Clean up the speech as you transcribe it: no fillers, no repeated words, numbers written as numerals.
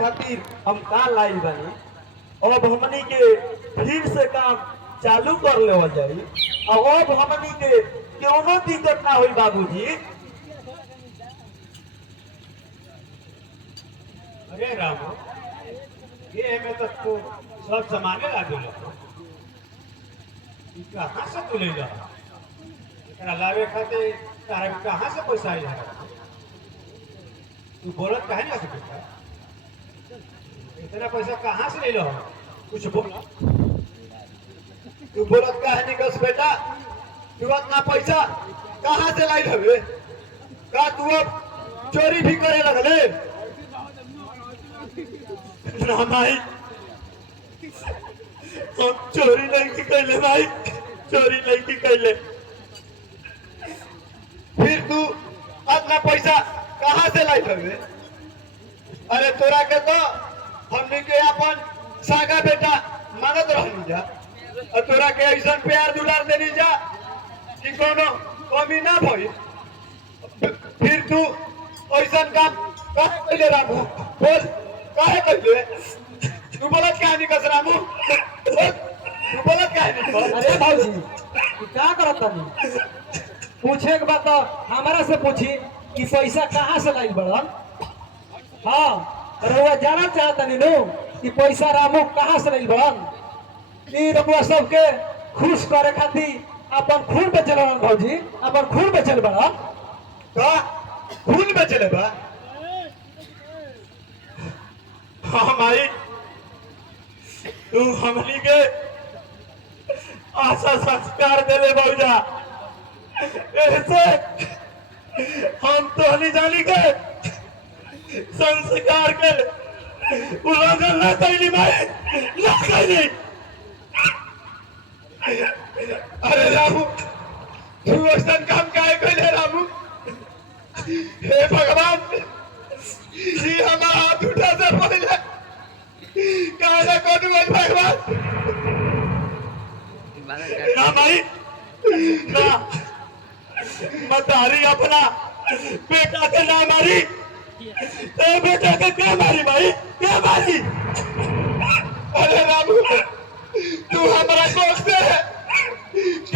खातिर हम का लाई बनी। अब हमनी के फिर से काम चालू कर ले जाई। अब हमनी के क्यों दिक्कत ना हुई बाबूजी। अरे रामू, ये में तो तू सब सामाने लागे कहाँ से तू ले जा लावे खाते तारा कहाँ से पैसा आई तू बोलत कहे ना सकता इतना पैसा कहाँ से ले लो कुछ बोल। तू बोलत कहे निकस बेटा, तू इतना पैसा कहाँ से लाई हवे? का तू अब चोरी भी करे लगले? ना भाई, हम चोरी नहीं की कैले भाई, चोरी नहीं की कैले। फिर तू अपना पैसा कहाँ से लाई हवे? अरे तोरा के तो हमने के अपन सागा बेटा मानत रहनी जा, और तोरा के ऐसा प्यार दुलार देनी जा कि कोनो कमी ना भई। फिर तू ऐसा काम काहे कैले रामू? बोल काहे कैले? तू बोलत काहे निकस रामू? तू बोलत काहे निकस? अरे भाजी क्या करत तनी? पूछे के बात हमारा से पूछी कि पैसा कहाँ से लाई बड़न। हाँ रउआ जाना चाहता नी नु कि पैसा रामू कहाँ से लाई बड़न। ई रउआ सबके खुश करे खातिर अपन खून बेचल बड़न भौजी, अपन खून बेचल बड़न। का खून बेचले बा? हाँ भाई, तू हमनी के आशा संस्कार देले भौजा, ऐसे हम तो नहीं जानी के संस्कार के उल्लंघन ना कैली भाई, ना कैली। अरे रामू, तू ऐसा काम काहे कैले रामू? हे भगवान, ये हमारा हाथ उठा से पहले काहे कौन हुआ भगवान? ना भाई ना, मतारी अपना बेटा के ना मारी, ए बेटा के क्या मारी भाई, क्या मारी? अरे रामू, तू हमारा दोस्त है,